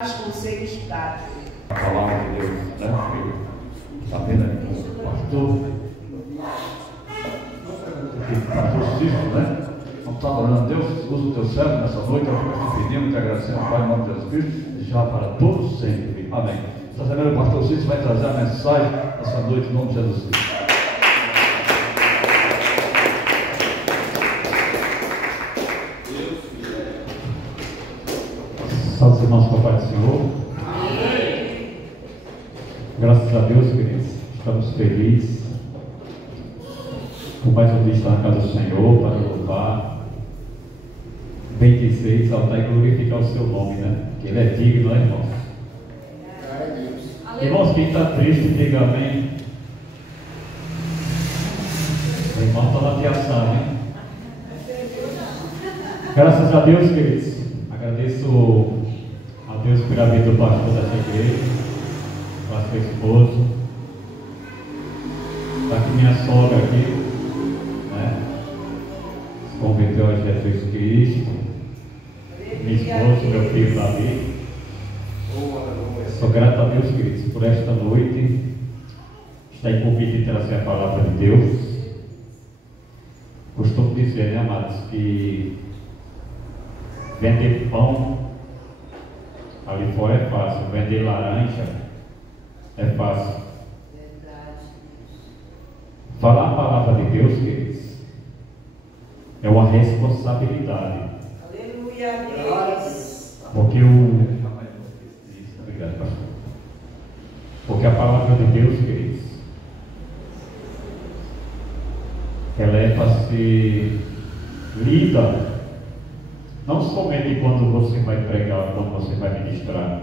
Os conselhos práticos. A palavra de Deus, né? Está vendo aí? O pastor Cícero, né? Não está adorando Deus, usa o teu servo nessa noite, eu estou te pedindo, te agradecendo ao Pai, em nome de Jesus Cristo, já para todos sempre. Amém. Esta semana o pastor Cícero vai trazer a mensagem nessa noite, em nome de Jesus Cristo. Salve, irmãos, Papai do Senhor. Amém. Graças a Deus, queridos, estamos felizes por mais um dia estar na casa do Senhor, para louvar, bendizer, exaltar e glorificar o seu nome, né? Que Ele é digno, né, irmãos? Irmãos, quem está triste, diga amém. O irmão está na piação, hein? Graças a Deus, queridos, agradeço a Deus pela vida do pastor dessa igreja, para seu esposo. Está aqui minha sogra aqui, né? Se converteu a Jesus Cristo. Minha esposa, meu filho Davi. Sou grato a Deus, queridos, por esta noite estar incumbido de trazer a palavra de Deus. Costumo dizer, né, amados, que vender pão ali fora é fácil, vender laranja é fácil. Falar a palavra de Deus, queridos, é uma responsabilidade. Aleluia, Deus. Porque obrigado, pastor. Porque a palavra de Deus, queridos, ela é para ser lida não somente quando você vai pregar, quando você vai ministrar.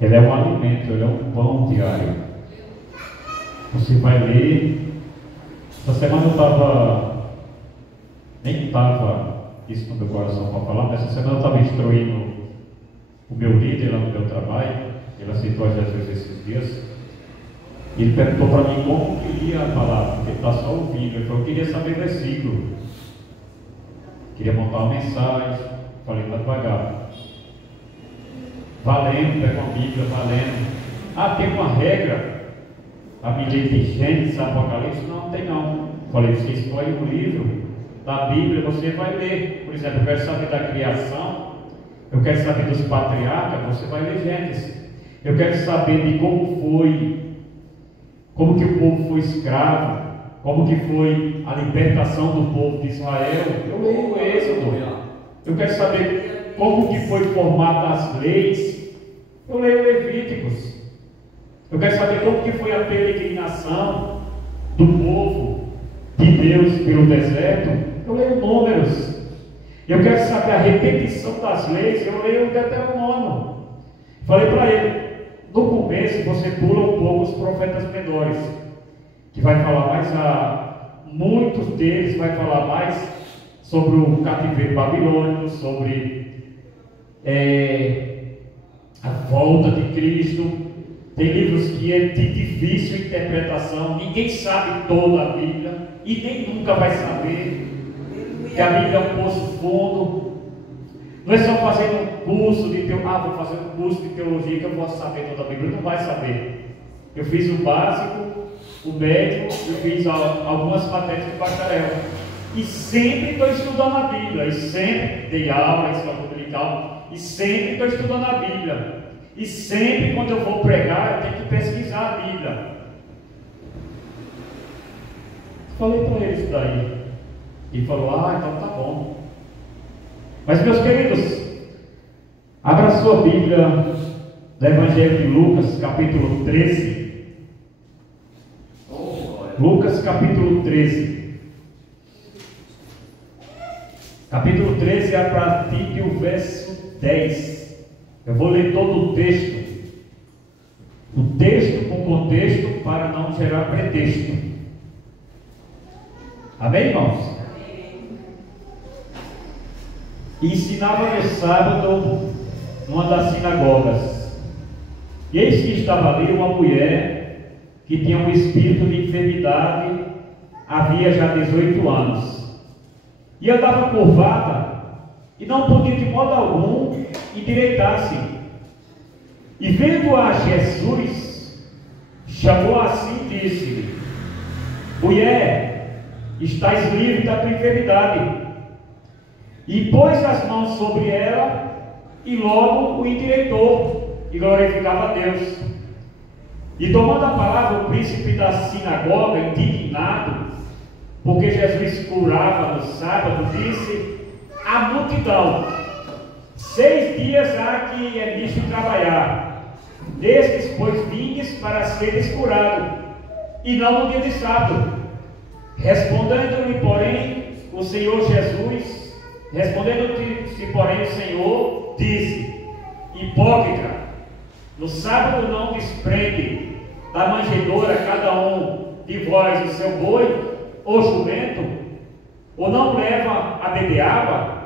Ele é um alimento, ele é um pão diário. Você vai ler. Essa semana eu nem estava isso no meu coração para falar, mas essa semana eu estava instruindo o meu líder lá no meu trabalho. Ele aceitou a Jesus esses dias. E ele perguntou para mim como queria a palavra, porque ele está só ouvindo. Ele falou: eu queria saber versículo. Queria montar uma mensagem, falei para devagar. Valendo, pega uma Bíblia, valendo. Tem uma regra, a medida de Gênesis, Apocalipse? Não tem não. Falei, você escolhe um livro da Bíblia, você vai ler. Por exemplo, eu quero saber da criação, eu quero saber dos patriarcas, você vai ler Gênesis. Eu quero saber de como que o povo foi escravo, como que foi a libertação do povo de Israel. Eu leio o Êxodo. Eu quero saber como que foi formada as leis. Eu leio Levíticos. Eu quero saber como que foi a peregrinação do povo de Deus pelo deserto. Eu leio Números. Eu quero saber a repetição das leis. Eu leio o Deuteronômio. Falei para ele, no começo você pula um pouco os profetas menores, que vai falar mais muitos deles vai falar mais sobre o cativeiro babilônico, sobre a volta de Cristo. Tem livros que é de difícil interpretação, ninguém sabe toda a Bíblia e nem nunca vai saber, que a Bíblia é um poço fundo. Não é só fazendo um curso de teologia, vou fazer um curso de teologia que eu posso saber toda a Bíblia. Não vai saber. Eu fiz o básico, o médio, eu fiz algumas matérias de bacharel. E sempre estou estudando a Bíblia. E sempre dei aula, escola dominical. E sempre estou estudando a Bíblia. E sempre quando eu vou pregar, eu tenho que pesquisar a Bíblia. Falei para ele isso daí. E falou, então tá bom. Mas, meus queridos, abra sua Bíblia no Evangelho de Lucas, capítulo 13. Lucas, capítulo 13. Capítulo 13 é a partir do verso 10. Eu vou ler todo o texto. O texto com contexto para não gerar pretexto. Amém, irmãos? E ensinava no sábado numa das sinagogas. E eis que estava ali uma mulher que tinha um espírito de enfermidade, havia já 18 anos, e andava curvada e não podia de modo algum endireitar-se. E vendo a Jesus, chamou assim e disse: mulher, estás livre da tua enfermidade. E pôs as mãos sobre ela, e logo o endireitou, e glorificava a Deus. E tomando a palavra, o príncipe da sinagoga, indignado, porque Jesus curava no sábado, disse à multidão: 6 dias há que é visto trabalhar, destes, pois, vindes para seres curado, e não no dia de sábado. Respondendo-lhe, porém, o Senhor, o Senhor, disse: hipócrita, no sábado não desprende da manjedoura cada um de vós o seu boi ou jumento, ou não leva a beber água,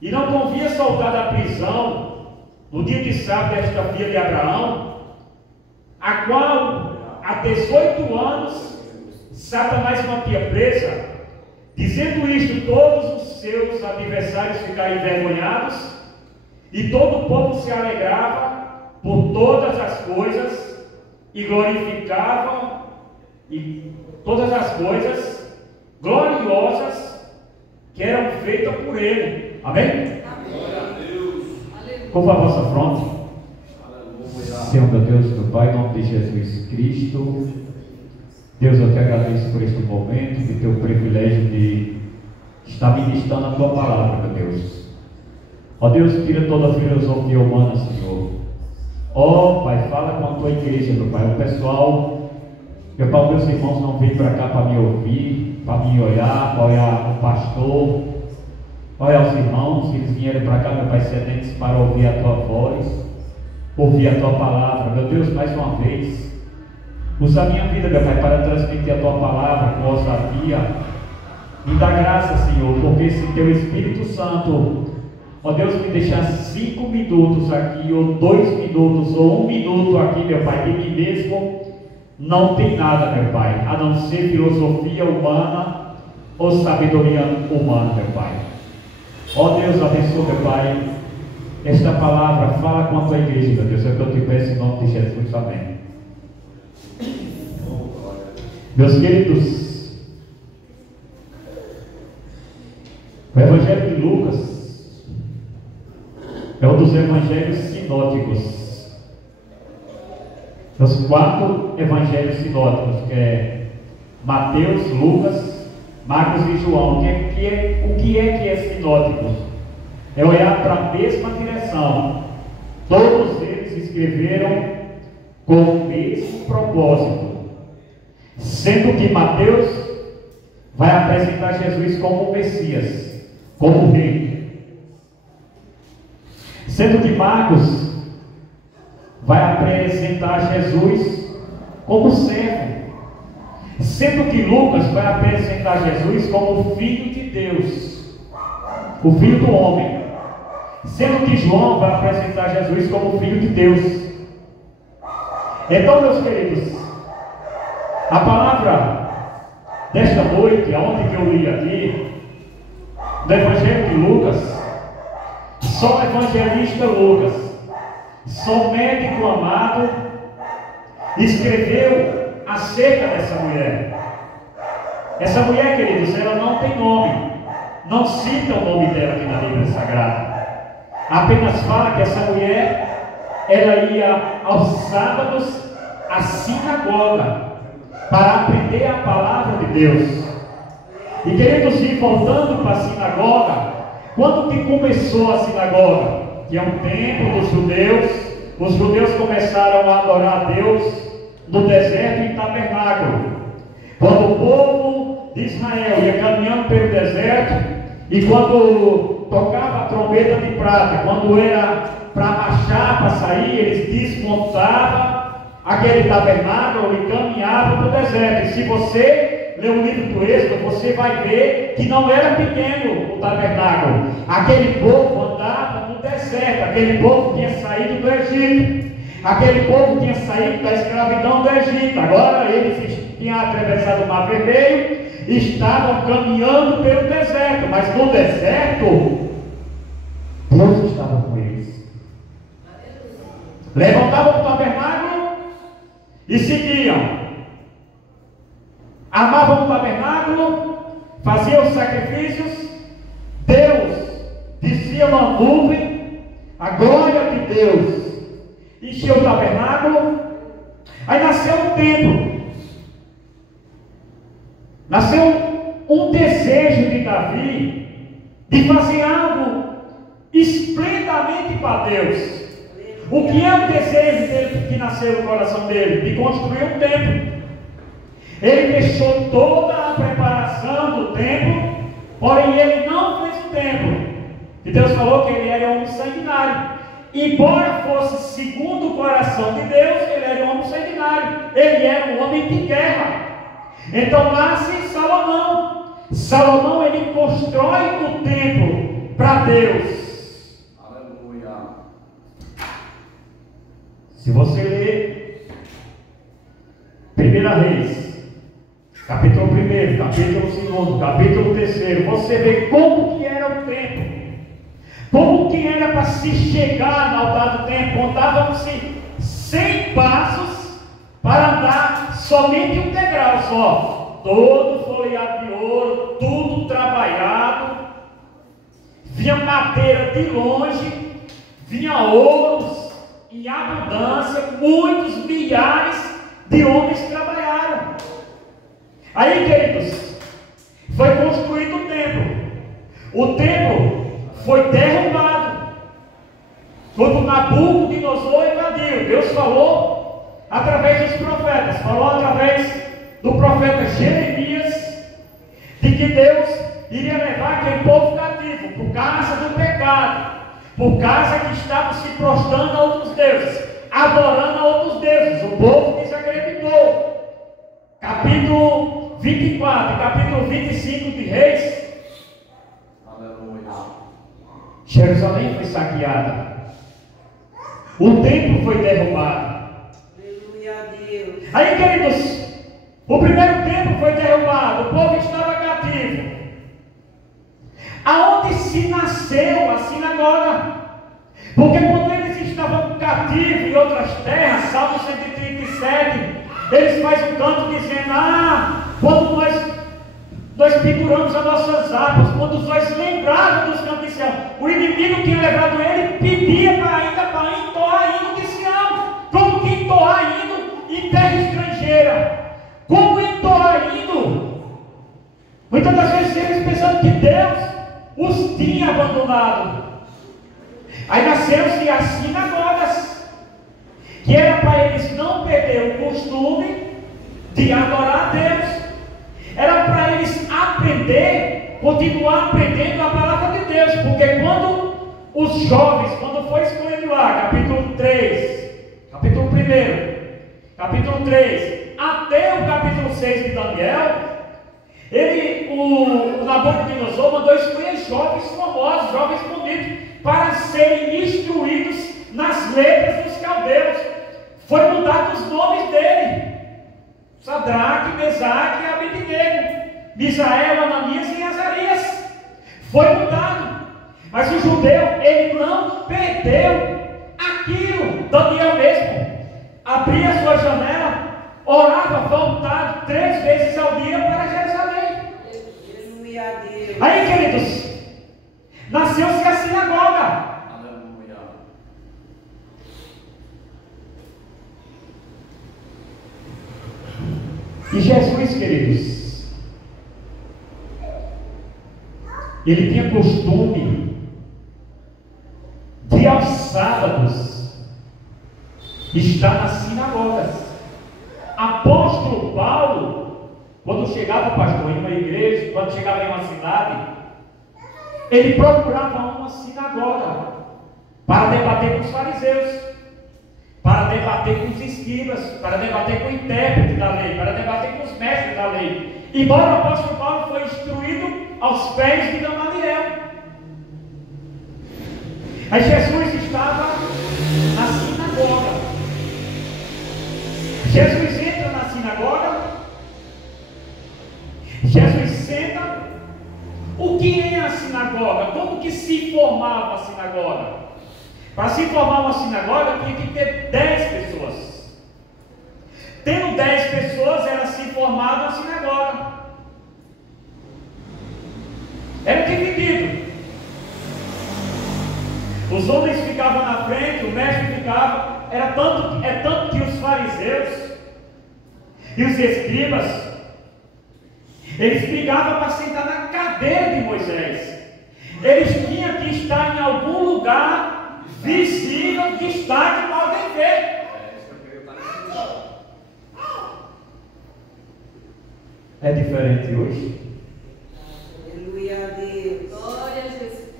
e não convia soltar da prisão no dia de sábado esta filha de Abraão, a qual há 18 anos Satanás mantinha presa. Dizendo isto, todos os seus adversários ficaram envergonhados, e todo o povo se alegrava por todas as coisas, e glorificava, e todas as coisas gloriosas que eram feitas por ele. Amém? Glória a Deus. Curva a vossa fronte. Senhor, meu Deus, meu Pai, em nome de Jesus Cristo, Deus, eu te agradeço por este momento, de ter o privilégio de estar ministrando a tua palavra, meu Deus. Ó Deus, tira toda a filosofia humana, Senhor. Ó Pai, fala com a tua igreja, meu Pai. O pessoal, meu Pai, meus irmãos não vêm para cá para me ouvir, para me olhar, para olhar o pastor, olha os irmãos, eles vieram para cá, meu Pai, sedentos para ouvir a tua voz, ouvir a tua palavra. Meu Deus, mais uma vez, usa a minha vida, meu Pai, para transmitir a tua palavra com ousadia. Me dá graça, Senhor, porque se teu Espírito Santo, ó Deus, me deixar 5 minutos aqui, ou 2 minutos, ou 1 minuto aqui, meu Pai, de mim mesmo, não tem nada, meu Pai, a não ser filosofia humana ou sabedoria humana, meu Pai. Ó Deus, abençoa, meu Pai, esta palavra, fala com a tua igreja, meu Deus, é o que eu te peço em nome de Jesus, amém. Meus queridos, o Evangelho de Lucas é um dos evangelhos sinóticos. Os 4 evangelhos sinóticos, que é Mateus, Lucas, Marcos e João. O que é sinótico? É olhar para a mesma direção. Todos eles escreveram com o mesmo propósito, sendo que Mateus vai apresentar Jesus como o Messias, como o Rei, sendo que Marcos vai apresentar Jesus como servo, sendo que Lucas vai apresentar Jesus como o Filho de Deus, o Filho do homem, sendo que João vai apresentar Jesus como o Filho de Deus. Então, meus queridos, a palavra desta noite, aonde que eu li aqui, do Evangelho de Lucas, só o evangelista Lucas, só médico amado, escreveu acerca dessa mulher. Essa mulher, queridos, ela não tem nome, não cita o nome dela aqui na Bíblia Sagrada, apenas fala que essa mulher, ela ia aos sábados à sinagoga para aprender a palavra de Deus. E queridos, ir voltando para a sinagoga, quando que começou a sinagoga? Que é um templo dos judeus. Os judeus começaram a adorar a Deus no deserto em tabernáculo. Quando o povo de Israel ia caminhando pelo deserto, e quando tocava a trombeta de prata, quando era para marchar, para sair, eles desmontavam aquele tabernáculo e caminhavam para o deserto. E se você ler o livro do Êxodo, você vai ver que não era pequeno o tabernáculo. Aquele povo andava no deserto, aquele povo tinha saído do Egito, aquele povo tinha saído da escravidão do Egito. Agora eles tinham atravessado o Mar Vermelho e estavam caminhando pelo deserto, mas no deserto Deus estava com eles. Levantavam o tabernáculo e seguiam. Amavam o tabernáculo, faziam os sacrifícios. Deus descia uma nuvem, a glória de Deus encheu o tabernáculo. Aí nasceu um templo, nasceu um desejo de Davi de fazer algo esplendidamente para Deus. O que é o desejo dele que nasceu no coração dele? De construir um templo. Ele deixou toda a preparação do templo, porém ele não fez o templo. E Deus falou que ele era um homem sanguinário. Embora fosse segundo o coração de Deus, ele era um homem sanguinário. Ele era um homem de guerra. Então nasce Salomão. Salomão, ele constrói o templo para Deus. Aleluia. Se você ler 1 Reis, capítulo 1, capítulo 2, capítulo 3, você vê como que era o templo. Como que era para se chegar no altar do templo? Contavam-se 100 passos para andar somente um degrau só. Todo folheado de ouro, tudo trabalhado. Vinha madeira de longe, vinha ouros em abundância. Muitos milhares de homens trabalharam. Aí, queridos, foi construído o templo. O templo foi derrubado quando Nabucodonosor invadiu. Deus falou através dos profetas, falou através do profeta Jeremias, de que Deus iria levar aquele povo cativo por causa do pecado, por causa que estavam se prostrando a outros deuses, adorando a outros deuses. O povo desacreditou. Capítulo 24, capítulo 25 de Reis. Jerusalém foi saqueada. O templo foi derrubado. Aleluia a Deus. Aí, queridos, o primeiro templo foi derrubado. O povo estava cativo. Aonde se nasceu a sinagoga? Porque quando eles estavam cativos em outras terras, Salmo 137, eles fazem um canto dizendo: quando nós penduramos as nossas armas, quando nós lembrávamos dos campos de Sião, o inimigo que tinha levado ele pedia para entoar hino de Sião. Como que entoar hino em terra estrangeira? Como entoar hino? Muitas das vezes eles pensando que Deus os tinha abandonado. Aí nasceram-se as sinagogas, que era para eles não perder o costume de adorar a Deus. Era para eles aprender, continuar aprendendo a palavra de Deus. Porque quando os jovens, quando foi escolhido lá, capítulo 3, capítulo 1, capítulo 3, até o capítulo 6 de Daniel, o Nabucodonosor mandou escolher jovens famosos, jovens bonitos, para serem instruídos nas letras dos caldeus. Foi mudado os nomes dele: Sadraque, Mesaque e Abednego, Misael, Ananias e Azarias. Foi mudado. Mas o judeu, ele não perdeu aquilo. Daniel mesmo abria sua janela, orava voltado 3 vezes ao dia para Jerusalém. Aleluia a Deus. Aí, queridos, nasceu-se a sinagoga. E Jesus, queridos, ele tinha costume de aos sábados estar nas sinagogas. Apóstolo Paulo, quando chegava, pastor, em uma igreja, quando chegava em uma cidade, ele procurava uma sinagoga para debater com os fariseus, para debater com os escribas, para debater com o intérprete da lei, para debater com os mestres da lei. Embora o apóstolo Paulo foi instruído aos pés de Gamaliel. Aí Jesus estava na sinagoga. Jesus entra na sinagoga. Jesus senta. O que é a sinagoga? Como que se formava a sinagoga? Para se formar uma sinagoga tinha que ter 10 pessoas. Tendo 10 pessoas, era se formada uma sinagoga. Era dividido. Os homens ficavam na frente, o mestre ficava. É tanto que os fariseus e os escribas, eles brigavam para sentar na cadeira de Moisés. Eles tinham que estar em algum lugar visível, destaque para alguém ver. É diferente hoje. Aleluia a Deus. Glória a Jesus.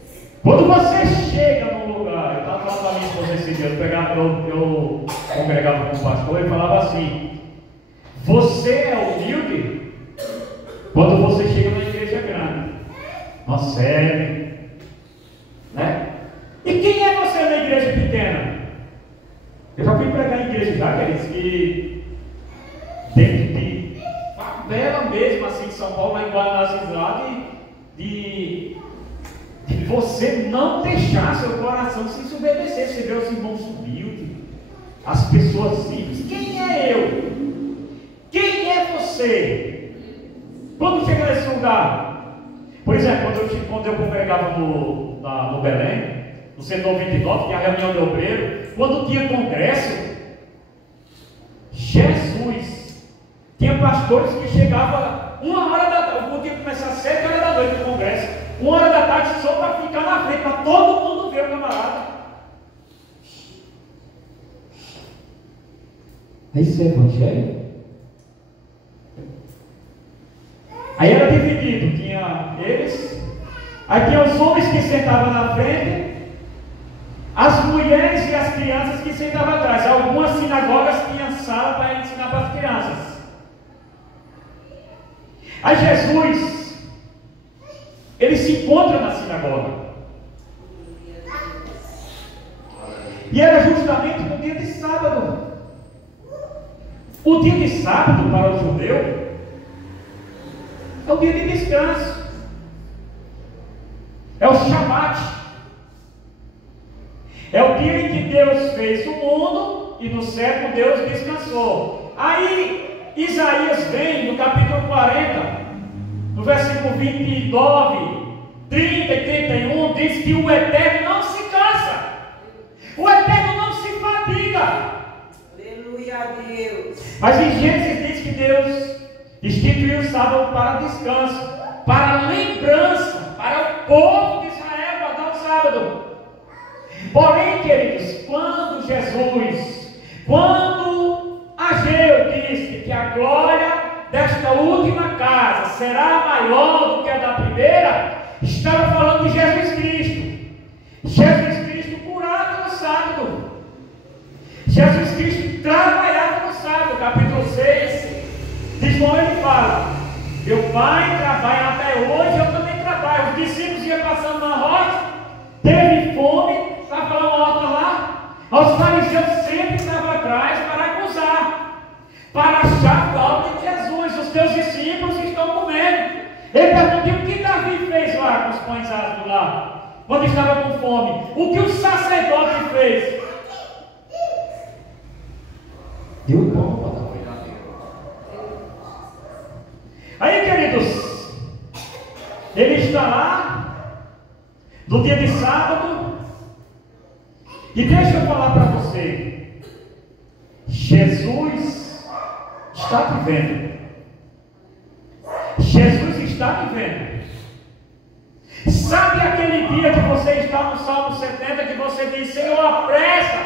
Quando você chega num lugar, eu estava falando para mim esposa esse dia, eu congregava com o pastor e falava assim: você é humilde quando você chega numa igreja grande, não serve, né? E quem é você na igreja pequena? Eu já fui pregar em igreja já, queridos, que dentro de favela mesmo, assim, de São Paulo, lá em Guanazizade, de você não deixar seu coração se desobedecer. Você vê os irmãos humildes, as pessoas simples. Quem é eu? Quem é você? Quando chega nesse lugar, por exemplo, quando eu congregava no Belém, no setor 29, tinha a reunião de obreiro, quando tinha congresso, Jesus, tinha pastores que chegavam 1 hora da tarde, podia começar às 7 horas da noite no congresso, 1 hora da tarde só para ficar na frente, para todo mundo ver o camarada. Isso é evangelho? Aí era dividido, tinha eles, aí tinha os homens que sentavam na frente, as mulheres e as crianças que sentavam atrás. Algumas sinagogas tinham sala para ensinar para as crianças. Aí Jesus, ele se encontra na sinagoga. E era justamente no dia de sábado. O dia de sábado para o judeu é o dia de descanso. É o Shabat. É o dia em que Deus fez o mundo e no sétimo Deus descansou. Aí Isaías vem no capítulo 40, no versículo 29, 30 e 31, diz que o Eterno não se cansa, o Eterno não se fadiga. Aleluia a Deus. Mas em Gênesis diz que Deus instituiu o sábado para descanso, para lembrança, para o povo de Israel guardar o sábado. Porém, queridos, quando Ageu disse que a glória desta última casa será maior do que a da primeira, estava falando de Jesus Cristo. Jesus Cristo curava no sábado. Jesus Cristo trabalhava no sábado. Capítulo 6 diz como ele fala: meu pai trabalha até hoje, eu também trabalho. Os discípulos iam passando na roça, teve fome, estava lá uma horta lá. Os fariseus sempre estavam atrás para acusar, para achar falta de Jesus. Os teus discípulos estão comendo. Ele perguntou: o que Davi fez lá com os pães asmos lá, quando estava com fome? O que o sacerdote fez? Deu pão para dar. Aí, queridos, ele está lá no dia de sábado, e deixa eu falar para você, Jesus está te vendo. Jesus está te vendo. Sabe aquele dia que você está no Salmo 70, que você diz: Senhor, apressa,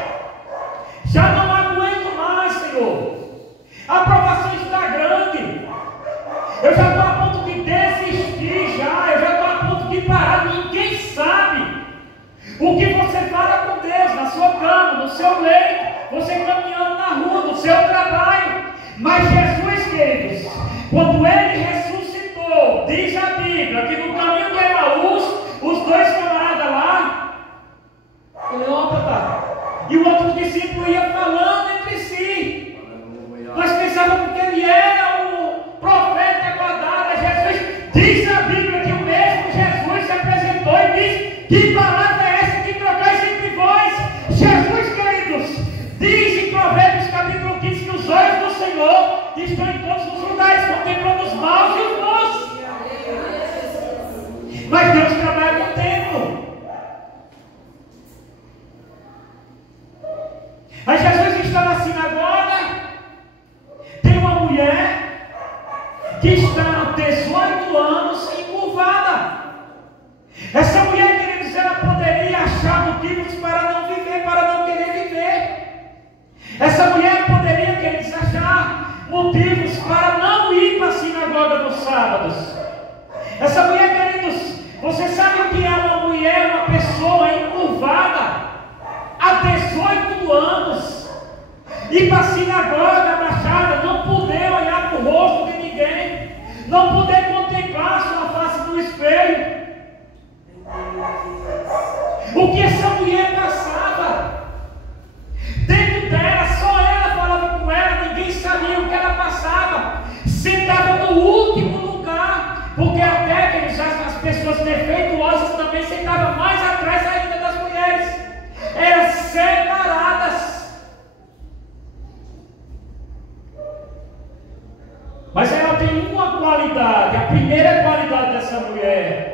já não aguento mais, Senhor, a provação está grande, eu já estou a ponto de desistir, eu já estou a ponto de parar. Ninguém sabe o que você fala com Deus na sua cama, no seu leito, você caminhando na rua, no seu trabalho. Mas Jesus, queridos, quando ele ressuscitou, diz a Bíblia que no caminho de Emaús, os dois camaradas lá, e o outro discípulo ia falando entre si. Nós pensávamos que ele era o profeta aguardado. Jesus, diz a Bíblia que o mesmo Jesus se apresentou e disse: que palavra é essa que trocais entre vós? que estão em todos os lugares, contemplando os maus e os bons. Mas Deus trabalha no tempo. Aí Jesus está na sinagoga, tem uma mulher que está há 18 anos encurvada. Essa mulher, queridos, ela poderia achar motivos para não viver, para não querer viver. Essa mulher poderia, queridos, achar motivos para não ir para a sinagoga nos sábados. Essa mulher, queridos, você sabe o que é uma mulher, uma pessoa encurvada há 18 anos, ir para a sinagoga abaixada, não poder olhar para o rosto de ninguém, não poder contemplar a sua face no espelho. O que essa mulher passava dentro dela, só ela falava com ela, ninguém sabia o que ela passava. Sentava no último lugar, porque até que as pessoas defeituosas também sentavam mais atrás ainda das mulheres, eram separadas. Mas ela tem uma qualidade, a primeira qualidade dessa mulher: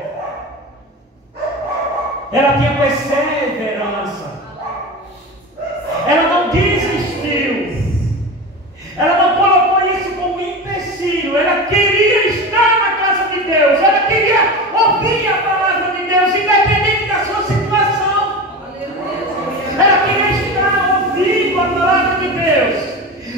ela tinha perseverança. Ela não desistiu. Ela não colocou isso como empecilho. Ela queria estar na casa de Deus. Ela queria ouvir a palavra de Deus, independente da sua situação. Ela queria estar ouvindo a palavra de Deus,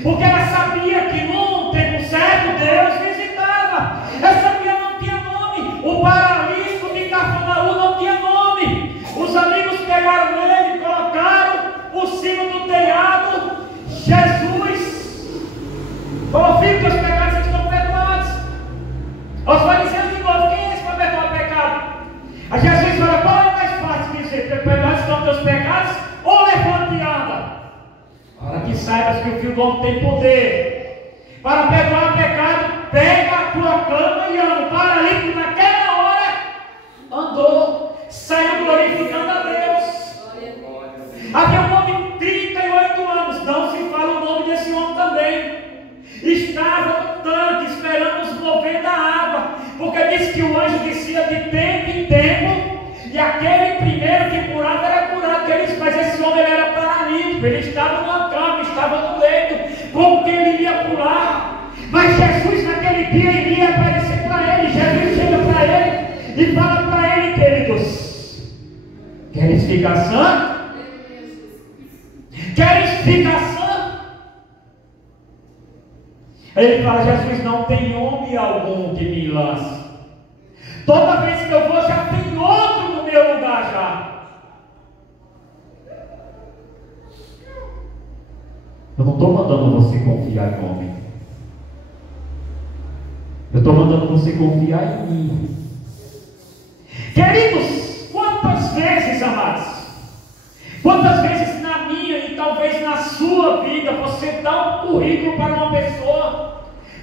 porque ela sabia que num tempo certo Deus visitava. Essa mulher não tinha nome. O paralítico de Cafarnaum não tinha nome. Os amigos pegaram ele, colocaram por cima do telhado. Jesus falou: filho, teus pecados estão perdoados. Aos fariseus de novo: quem é esse para perdoar o pecado? A Jesus fala: qual é mais fácil dizer, perdoados estão teus pecados, ou levante e anda? Para que saibas que o Filho do Homem tem poder para perdoar o pecado, pega a tua cama e anda. O paralítico naquela hora andou, saiu glorificando a Deus. Havia um homem de 38 anos, não se fala o nome desse homem também. Estava no tanque esperando os mover da água, porque disse que o anjo descia de tempo em tempo, e aquele primeiro que curava era curado. Mas esse homem ele era paralítico, ele estava numa cama, estava no leito. Como que ele iria curar? Mas Jesus naquele dia iria aparecer para ele. Jesus chega para ele e fala para ele: queridos, queres ficar sã? Queres ficar sã? Aí ele fala: Jesus, não tem homem algum que me lance. Toda vez que eu vou, já tem outro no meu lugar já. Eu não estou mandando você confiar em homem. Eu estou mandando você confiar em mim. Queridos, quantas vezes, amados, quantas vezes na minha e talvez na sua vida você dá um currículo para uma pessoa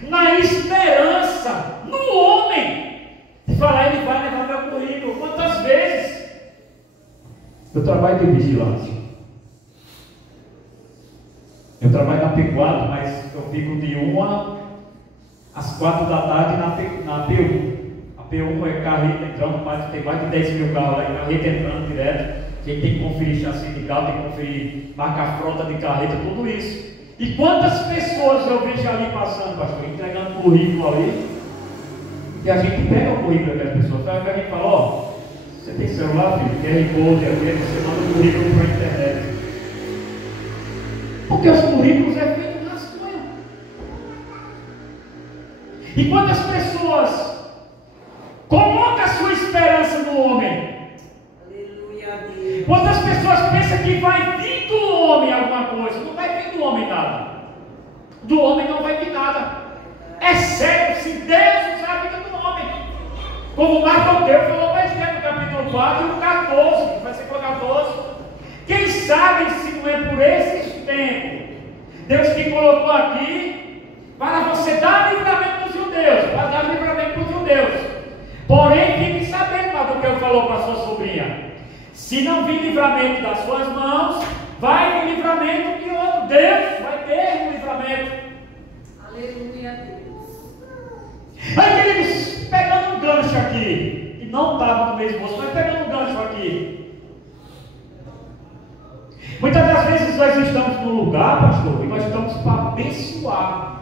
na esperança no homem de falar: ele vai levar meu currículo. Quantas vezes? Eu trabalho de vigilância. Eu trabalho na P4, mas eu fico de 1 às 4 da tarde na P1. A P1 é carreta entrando, tem mais de 10 mil carros lá, carreta entrando direto. Quem tem que conferir chassi de carro, tem que conferir, marcar frota de carreta, tudo isso. E quantas pessoas eu vejo ali passando, pastor, entregando currículo ali, e a gente pega o currículo daquelas pessoas, sabe que a gente fala: ó, você tem celular, filho, QR Code, aqui, você manda o currículo para a internet. Porque os currículos é feito na rascunho. E quantas pessoas colocam a sua esperança no homem? Aleluia a Deus. Quantas pessoas pensam que vai vir do homem alguma coisa? Não vai vir do homem nada. Do homem não vai vir nada. É sério, se Deus usar a vida do homem. Como Marco Deus falou para Esther no capítulo 4 e no 14, vai ser para o 14. Quem sabe se não é por esses tempos, Deus te colocou aqui para você dar livramento para os judeus, para dar livramento para os judeus. Porém, fique sabendo, mas o que eu falou para a sua sobrinha: se não vir livramento das suas mãos, vai vir livramento de outro. Deus vai ter um livramento. Aleluia. talvez você, mas pegando um gancho aqui. Muitas das vezes nós estamos no lugar, pastor, e nós estamos para abençoar.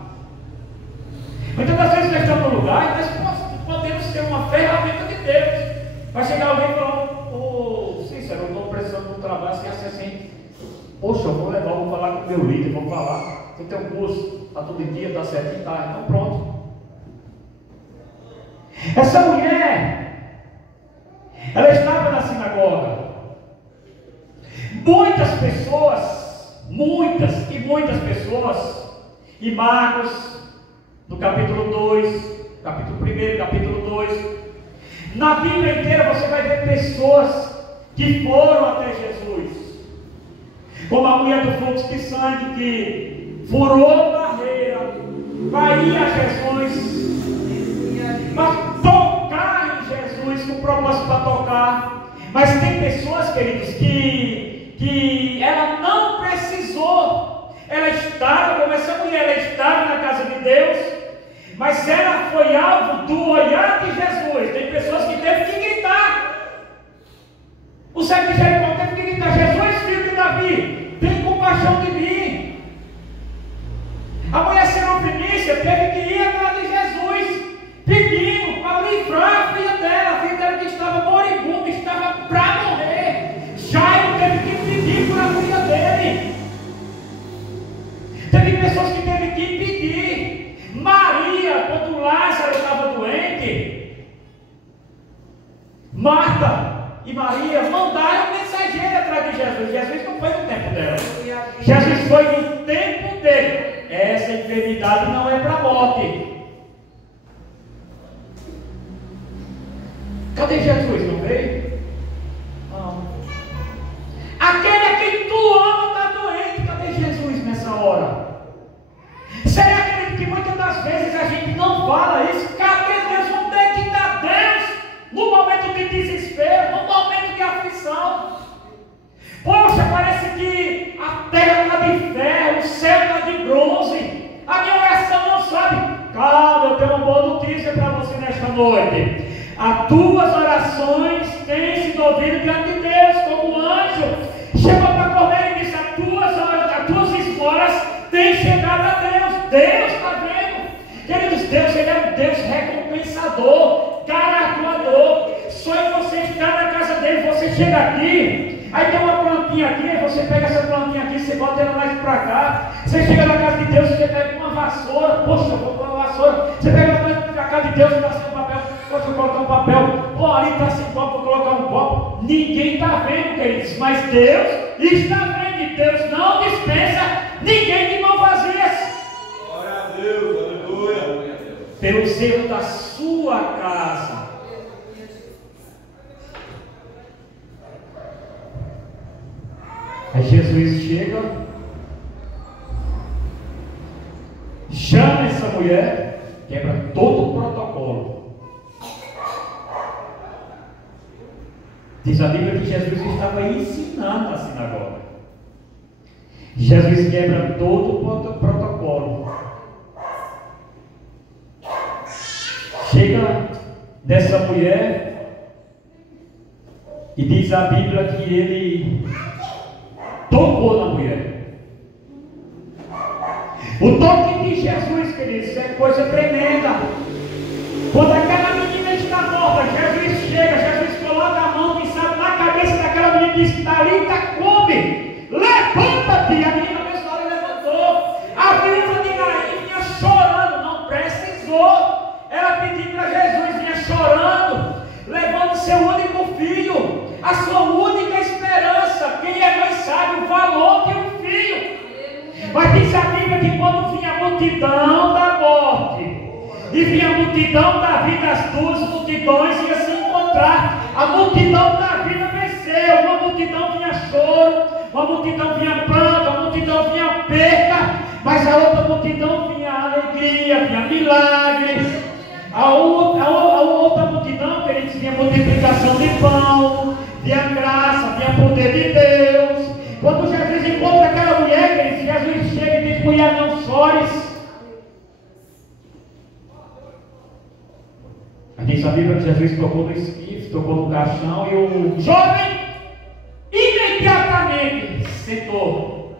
Muitas das vezes nós estamos no lugar e nós podemos ser uma ferramenta de Deus. Vai chegar alguém e falar: ô Cícero, eu estou precisando de um trabalho assim. Poxa, eu vou levar, vou falar com o meu líder, vou falar. Tem teu curso, está todo dia, está certinho, tá, então pronto. Essa mulher, ela estava na sinagoga. Muitas pessoas, muitas pessoas, e Marcos, no capítulo 2, capítulo 1, capítulo 2, na Bíblia inteira você vai ver pessoas que foram até Jesus, como a mulher do fluxo de sangue que furou a barreira, vai ir a Jesus, para tocar em Jesus, com propósito para tocar. Mas tem pessoas, queridos, que ela não precisou, ela estava, como essa mulher, ela estava na casa de Deus, mas ela foi alvo do olhar de Jesus. Tem pessoas que teve que gritar. O cego de Jericó teve que gritar: Jesus, filho de Davi, tem compaixão de mim. A mulher Serofinícia teve que ir atrás de Jesus, pedindo para livrar a filha dela que estava moribunda, estava para morrer. Jairo teve que pedir por a filha dele. Teve pessoas que teve que pedir. Maria, quando Lázaro estava doente, Marta e Maria mandaram um mensageiro atrás de Jesus. Jesus não foi no tempo dela, Jesus foi no tempo dele. Essa enfermidade não é para a morte. Cadê Jesus? Não veio? Não. Aquele a quem tu ama está doente. Cadê Jesus nessa hora? Será que muitas das vezes a gente não fala isso? Cadê Deus? Onde é que está Deus? No momento de desespero, no momento de aflição. Poxa, parece que a terra está de ferro, o céu está de bronze. A minha oração não sabe. Calma, eu tenho uma boa notícia para você nesta noite. As tuas orações têm sido ouvidas diante de Deus, como um anjo chegou para Cornélio e disse: as tuas esmolas têm chegado a Deus. Deus está vendo. Queridos, Deus, Ele é um Deus recompensador, galardoador. Só em você estar na casa dele, você chega aqui, aí tem uma plantinha aqui, aí você pega essa plantinha aqui, você bota ela mais para cá. Você chega na casa de Deus, você pega uma vassoura, poxa, eu vou com uma vassoura. Você pega na casa de Deus, você dá assim um papel, poxa, eu vou colocar um papel. Pô, ali está sem copo, vou colocar um copo. Ninguém está vendo, queridos, mas Deus está vendo. E Deus não dispensa ninguém de mão vazias. Glória a Deus, aleluia. Pelo zelo da sua casa. Aí Jesus chega, chama essa mulher, quebra todo o protocolo. Diz a Bíblia que Jesus estava ensinando na sinagoga. Jesus quebra todo o protocolo. Chega dessa mulher e diz a Bíblia que ele tocou na mulher. O toque de Jesus, queridos, é coisa tremenda. Quando aquela menina está morta, Jesus chega, Jesus coloca a mão, quem sabe, na cabeça daquela menina e diz: Talita, come, levanta-te. A menina abençoada levantou. A viúva de Naim vinha chorando, não precisou ela pedir para Jesus, vinha chorando, levando seu único filho, a sua única esperança. Quem é mãe sabe o valor de um filho. Mas diz a Bíblia que quando vinha a multidão da morte e vinha a multidão da vida, as duas multidões iam se encontrar. A multidão da vida venceu. Uma multidão vinha choro, uma multidão vinha pranto, uma multidão vinha perca, mas a outra multidão vinha alegria, vinha milagre. A outra multidão, queridos, vinha multiplicação de pão, vinha graça, vinha poder de Deus. Quando Jesus encontra aquela mulher, queridos, Jesus chega e diz: mulher, não chores. Aí diz a Bíblia que Jesus tocou no esquife. Jesus tocou no caixão e o jovem imediatamente sentou.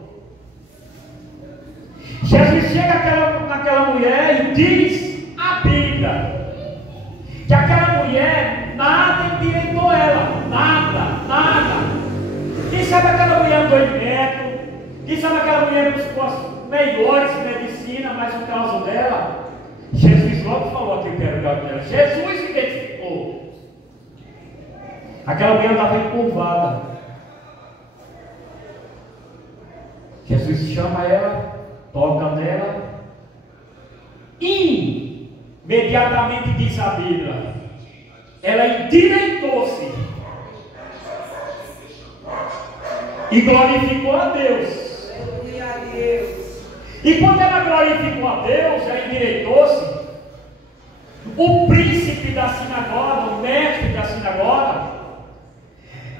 Jesus chega naquela mulher e diz a Bíblia que aquela mulher nada endireitou ela, nada. Quem sabe aquela mulher andou em metro, quem sabe aquela mulher buscou as melhores medicinas, mas o caso dela, Jesus logo falou aqui que era o caso dela. Jesus identificou. Aquela mulher estava encurvada. Jesus chama ela, toca nela, e imediatamente diz a Bíblia, ela endireitou-se e glorificou a Deus. Aleluia a Deus. E quando ela glorificou a Deus, ela endireitou-se, o príncipe da sinagoga, o mestre da sinagoga,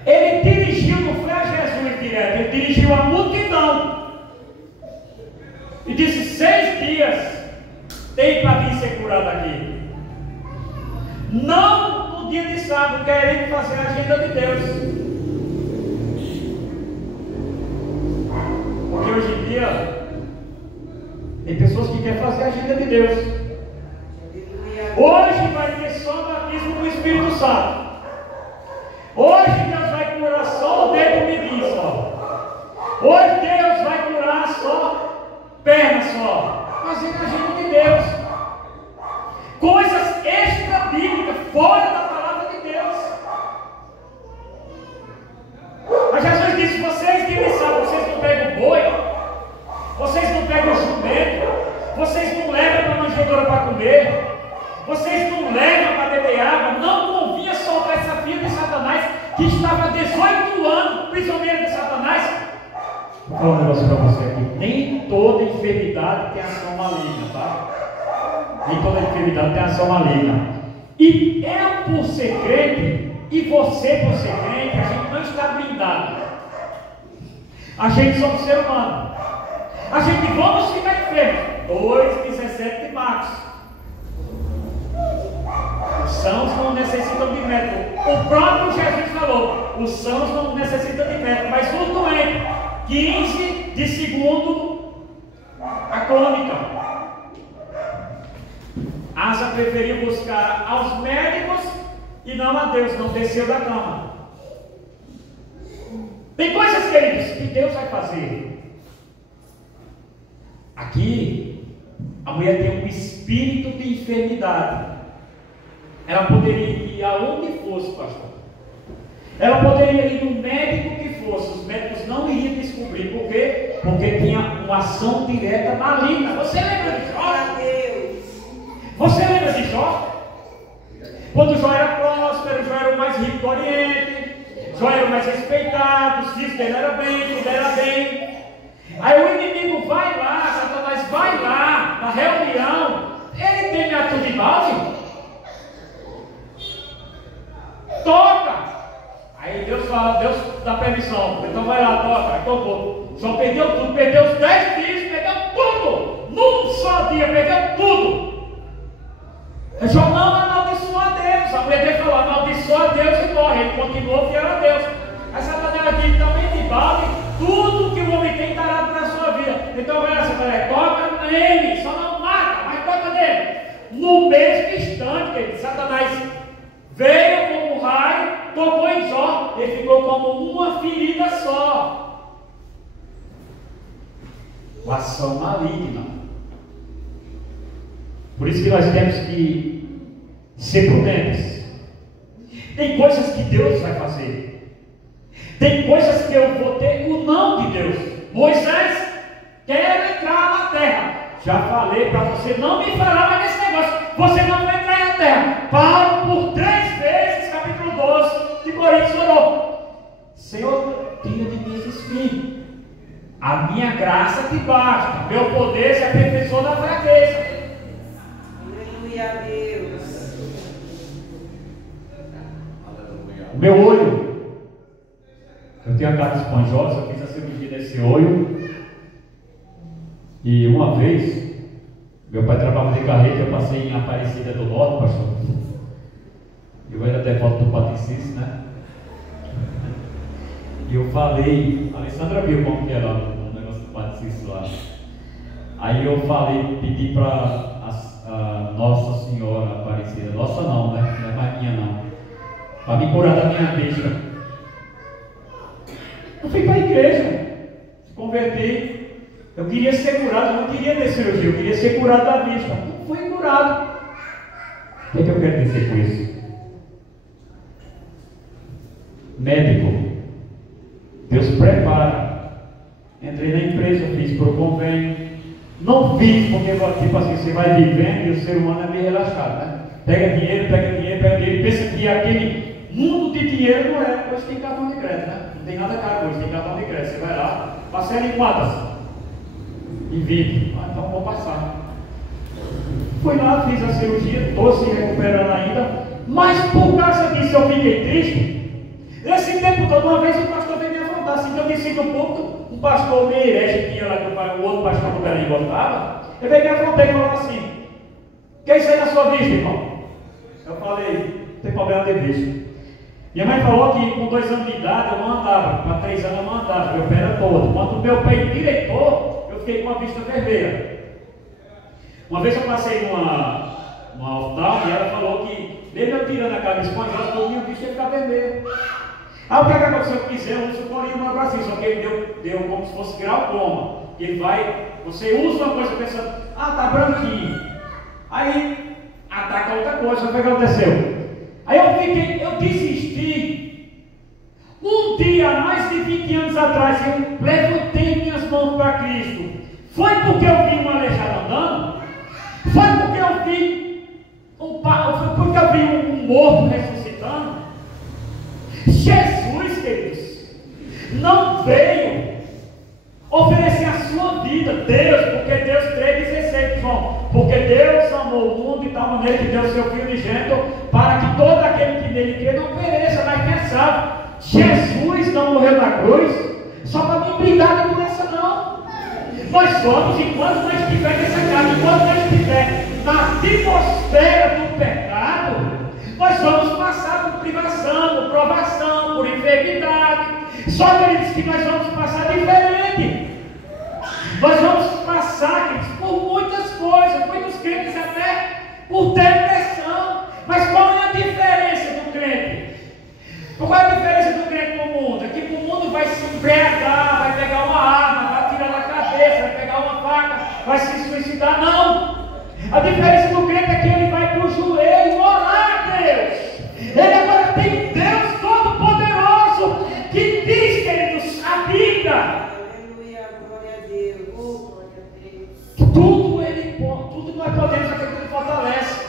ele dirigiu, não foi a Jesus direto, ele dirigiu a multidão e disse: 6 dias tem para vir ser curado aqui. Não no dia de sábado, querendo fazer a agenda de Deus. Porque hoje em dia tem pessoas que querem fazer a agenda de Deus. Hoje vai ter só batismo com o Espírito Santo. Hoje Deus vai curar só o dedo mindinho só. Hoje Deus vai curar só perna só. Fazendo a agenda de Deus. Coisas extra-bíblicas, fora da palavra de Deus. Mas Jesus disse: vocês que me sabem, vocês não pegam o boi, vocês não pegam o jumento, vocês não levam para a manjedoura para comer, vocês não levam para beber água. Não convinha soltar essa filha de Satanás, que estava 18 anos prisioneiro de Satanás. Vou falar um negócio para você aqui: nem toda enfermidade tem ação maligna, tá? Nem toda enfermidade tem ação maligna. E eu, por ser crente, e você, por ser crente, a gente não está blindado. A gente somos ser humano. A gente vamos ficar enfermos. 2,17 de Marcos. Os sãos não necessitam de médico. O próprio Jesus falou: os sãos não necessitam de médico, mas os doentes. 15 de segundo a crônica. Asa preferiu buscar aos médicos e não a Deus, não desceu da cama. Tem coisas, queridos, que Deus vai fazer. Aqui, a mulher tem um espírito de enfermidade. Ela poderia ir aonde fosse, pastor. Ela poderia ir no médico que fosse. Os médicos não iriam descobrir. Por quê? Porque tinha uma ação direta maligna. Você lembra de Jó? Você lembra de Jó? Quando Jó era próspero, Jó era o mais rico do Oriente, Jó era o mais respeitado, os filhos dele eram bem, tudo era bem. Aí o inimigo vai lá, Satanás vai lá, na reunião, ele tem atitude de balde? Toca! Aí Deus fala, Deus dá permissão, então vai lá, toca, aí tocou. Jó perdeu tudo, perdeu os 10 filhos, perdeu tudo, num só dia, perdeu tudo. Jó não amaldiçoou a Deus. A mulher dele falou: amaldiçoa a Deus e morre. Ele continuou fiel a Deus. Aí Satanás disse: também de balde, tudo que o homem tem está dado para a sua vida. Então vai lá, Satanás, toca nele, só não mata, mas toca nele. No mesmo instante, querido, Satanás veio como um raio, tocou em Jó, ele ficou como uma ferida só. Uma ação maligna. Por isso que nós temos que ser prudentes. Tem coisas que Deus vai fazer. Tem coisas que eu vou ter o não de Deus. Moisés quer entrar na terra. Já falei para você, não me falar mais nesse negócio. Você não vai entrar na terra. Paulo, por 3 vezes, capítulo 12 de Coríntios, orou: Senhor, tira de mim esse espinho. A minha graça te basta. Meu poder se aperfeiçoa na fraqueza. Aleluia a Deus. O meu olho, eu tenho a cara esponjosa, eu fiz a cirurgia desse olho. E uma vez, meu pai trabalhava de carreta, eu passei em Aparecida do Norte, pastor. Eu era devoto do Patricis, né? E eu falei, a Alessandra viu como que era o negócio do Patricis lá. Aí eu falei, pedi para a Nossa Senhora Aparecida, nossa não, né? Não é mais minha não, para me curar da minha vista. Eu fui para a igreja, se converti. Eu queria ser curado, eu não queria ter cirurgia, eu queria ser curado da vista. Não fui curado. O que é que eu quero dizer com isso? Médico, Deus prepara. Entrei na empresa, fiz por convênio. Não fiz porque, tipo assim, você vai vivendo e o ser humano é meio relaxado, né? Pega dinheiro, pensa que aquele mundo de dinheiro não é. Hoje tem cartão de crédito, né? Não tem nada caro hoje, tem cartão de crédito. Você vai lá, parcela em quantas? Em 20. Ah, então vou passar. Fui lá, fiz a cirurgia, estou se recuperando ainda, mas por causa disso eu fiquei triste. Esse tempo todo, uma vez o pastor veio me afrontar, assim que eu disse no púlpito, um pastor meio herege que ia lá, que o outro pastor do Belém gostava, ele veio me afrontar e falou assim: que é isso aí na sua vista, irmão? Eu falei: não tem problema de vista. Minha mãe falou que com 2 anos de idade eu não andava, com 3 anos eu não andava, meu pé era todo. Quando o meu pé endireitou, eu fiquei com a vista vermelha. Uma vez eu passei numa oftalmo e ela falou que, mesmo eu tirando a cara esponjosa, todo minha vista ia ficar vermelha. Aí o que aconteceu? Eu quiser, eu uso o colinho no bracinho, só que ele deu como se fosse glaucoma. Ele vai, você usa uma coisa pensando, tá branquinho. Aí ataca outra coisa, o que aconteceu? Aí eu desisti. Um dia, há mais de 20 anos atrás, eu levantei minhas mãos para Cristo. Foi porque eu vi um aleijado andando? Foi porque eu vi um morto ressuscitando? Jesus, queridos, não veio oferecer a sua vida. Deus, porque Deus 3,16, João, porque Deus amou o mundo de tal maneira que deu o seu Filho unigênito, para que todo aquele que nele crê não pereça, mas quem sabe. Jesus não morreu na cruz só para me brindar de doença, não. Nós somos, enquanto nós estivermos nessa casa, enquanto nós estivermos na atmosfera do pecado, nós vamos passar por privação, por provação, por enfermidade. Só que ele diz que nós vamos passar diferente. Nós vamos passar, queridos, por muitas coisas, muitos crentes até por depressão. Mas qual é a diferença do crente? Qual é a diferença do crente no mundo? É que o mundo vai se embriagar, vai pegar uma arma, vai tirar na cabeça, vai pegar uma faca, vai se suicidar. Não! A diferença do crente é que ele vai para o joelho orar a Deus. Ele agora tem Deus Todo-Poderoso que diz, queridos, a Bíblia. Aleluia, glória a Deus. Glória a Deus. Tudo nós podemos, aquilo que fortalece.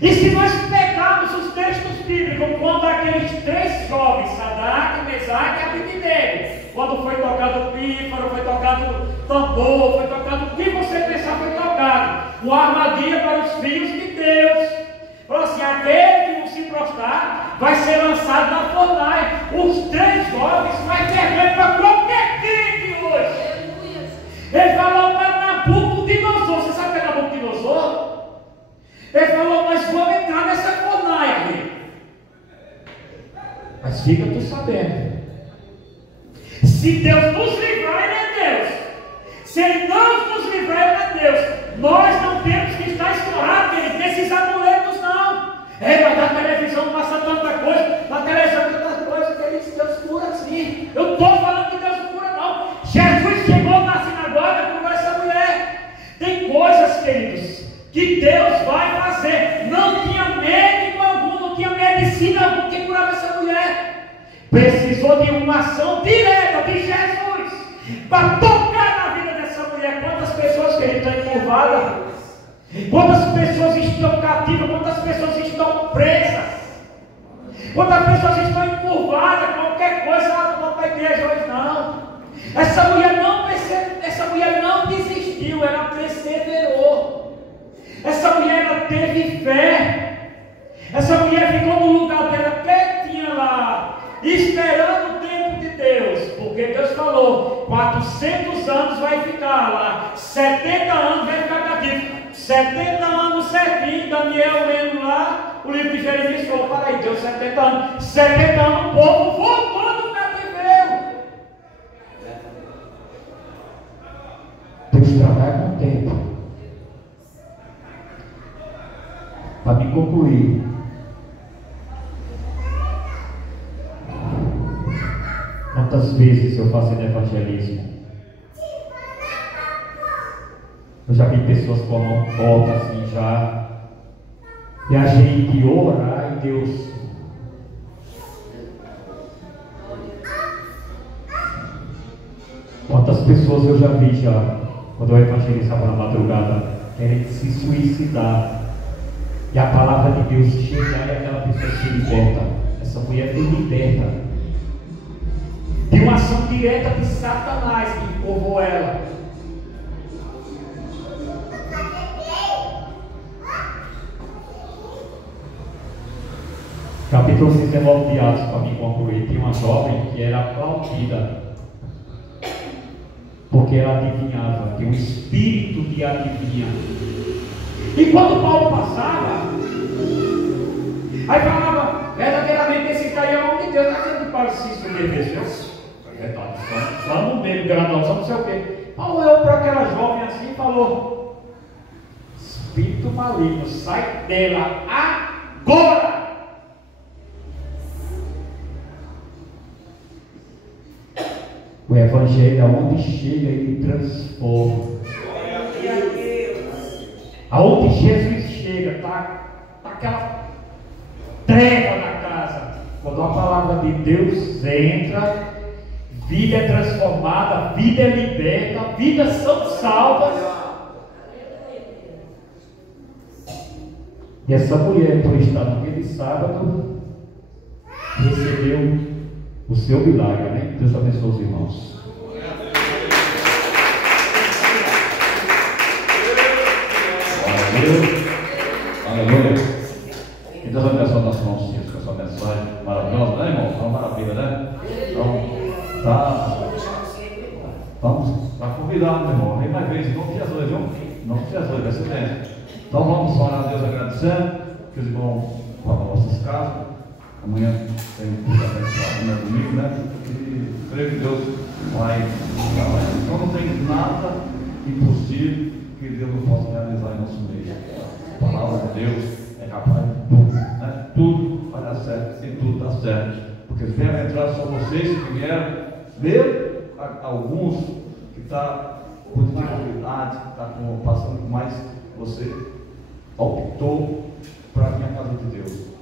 E se nós pegarmos os textos bíblicos, quando aqueles 3 jovens, Sadraque, Mesaque e Abednego, quando foi tocado o pífaro, foi tocado o tambor, foi tocado o que você pensar foi tocado, uma armadilha para os filhos de Deus. Falou assim: aquele que não se prostrar vai ser lançado na fornalha. Os 3 jovens vai vergonha para qualquer crente hoje. Ele falou para Nabucodonosor. Você sabe o que é Nabucodonosor? Ele falou: nós vamos entrar nessa fornalha, amigo. Mas fica tu sabendo, se Deus nos livrar, Ele é Deus. Se Ele não nos livrar, Ele é Deus. Nós não temos que estar escorrados, querido, nesses amuletos, não. Mas na televisão passa tanta coisa, na televisão tanta coisa, que Deus cura assim. Eu estou falando que Deus cura, não. Jesus chegou na sinagoga e curou essa mulher. Tem coisas, queridos, que Deus vai fazer. Não tinha médico algum, não tinha medicina alguma que curava essa mulher. Precisou de uma ação direta de Jesus para tocar na vida dessa mulher. Quantas pessoas que estão encurvadas, quantas pessoas estão cativas, quantas pessoas estão presas, quantas pessoas estão encurvadas, qualquer coisa, não vou para a igreja hoje não. Essa mulher não desistiu, ela perseverou. Essa mulher ela teve fé. Essa mulher ficou no lugar dela quietinha lá, esperando o tempo de Deus, porque Deus falou: 400 anos vai ficar lá, 70 anos vai ficar cativo, 70 anos certinho, Daniel lendo lá, o livro de Jeremias falou, para aí, deu 70 anos. 70 anos, o povo voltou do cativeiro. Deus trabalha com o tempo. Para me concluir, quantas vezes eu faço evangelismo? Eu já vi pessoas com a mão torta assim já, e a gente orar e Deus. Quantas pessoas eu já vi já, quando eu evangelizava na madrugada, querendo se suicidar, e a palavra de Deus chegar e aquela pessoa se liberta. Essa mulher foi liberta de uma ação direta de Satanás que empurrou ela. Capítulo 19 de Atos, para me concluir, tinha uma jovem que era aplaudida porque ela adivinhava, tinha um espírito de adivinha. E quando Paulo passava, aí falava, verdadeiramente esse cara é o homem de Deus, está dizendo que Paulo se submeteu. Só no meio, grandão, só não sei o quê. Paulo olhou para aquela jovem assim e falou: espírito maligno, sai dela agora! O Evangelho, aonde chega, ele transforma. Aonde Jesus chega, está aquela treva na casa. Quando a palavra de Deus entra, vida é transformada, vida é liberta, vidas são salvas. E essa mulher, por estar naquele sábado, recebeu o seu milagre, né? Deus abençoe os irmãos. Aleluia. E Deus abençoe nossos irmãos com essa mensagem maravilhosa, né, irmão? É uma maravilha, né? Então, tá convidado, meu irmão. Vem mais vezes, em nome de Jesus, viu? Em nome de Jesus, vai ser bem. Então vamos orar a Deus agradecendo, que os irmãos vão para nossas casas. Amanhã tem que abençoar, amanhã é domingo, né? E creio que Deus vai trabalhar. Então não tem nada impossível que Deus não possa realizar em nosso meio. A palavra de Deus é capaz de tudo, né? Tudo vai dar certo, e tudo dá certo. Porque bem-aventurados são vocês que vieram, mesmo alguns que estão com dificuldade, que estão passando por mais, você optou para vir à casa de Deus.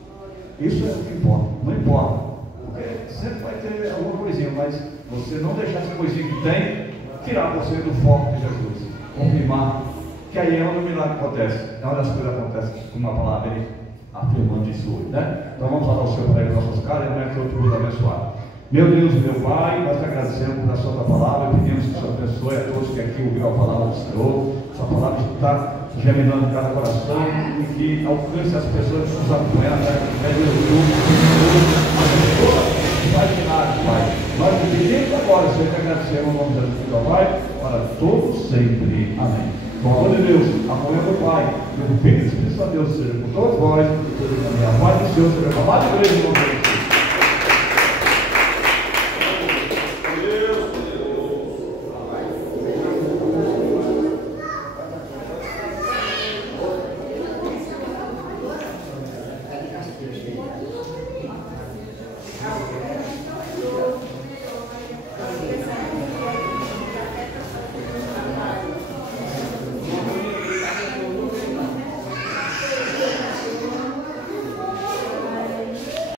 Isso é o que importa, não importa, porque sempre vai ter alguma coisinha, mas você não deixar essa coisinha que tem tirar você do foco de Jesus, confirmar que aí é onde o milagre acontece, é onde as coisas acontecem, como a palavra aí afirmando isso hoje, né? Então vamos falar o Senhor para ir para nossas casas e amanhã que outro mundo abençoado. Meu Deus, meu Pai, nós te agradecemos por a sua palavra, pedimos que o Senhor abençoe a todos que aqui ouviram a palavra do Senhor, essa palavra está germinando em cada coração e que alcance as pessoas que nos acompanham através do YouTube, Pai de nada, Pai. Nós pedimos agora, Senhor, que agradecemos o nome de Jesus, Pai, para todos sempre. Amém. Com o amor de Deus, a comunhão do Pai, e o Filho e o Espírito Santo de Deus seja com todos vós, e a paz do Senhor seja com a paz de Deus.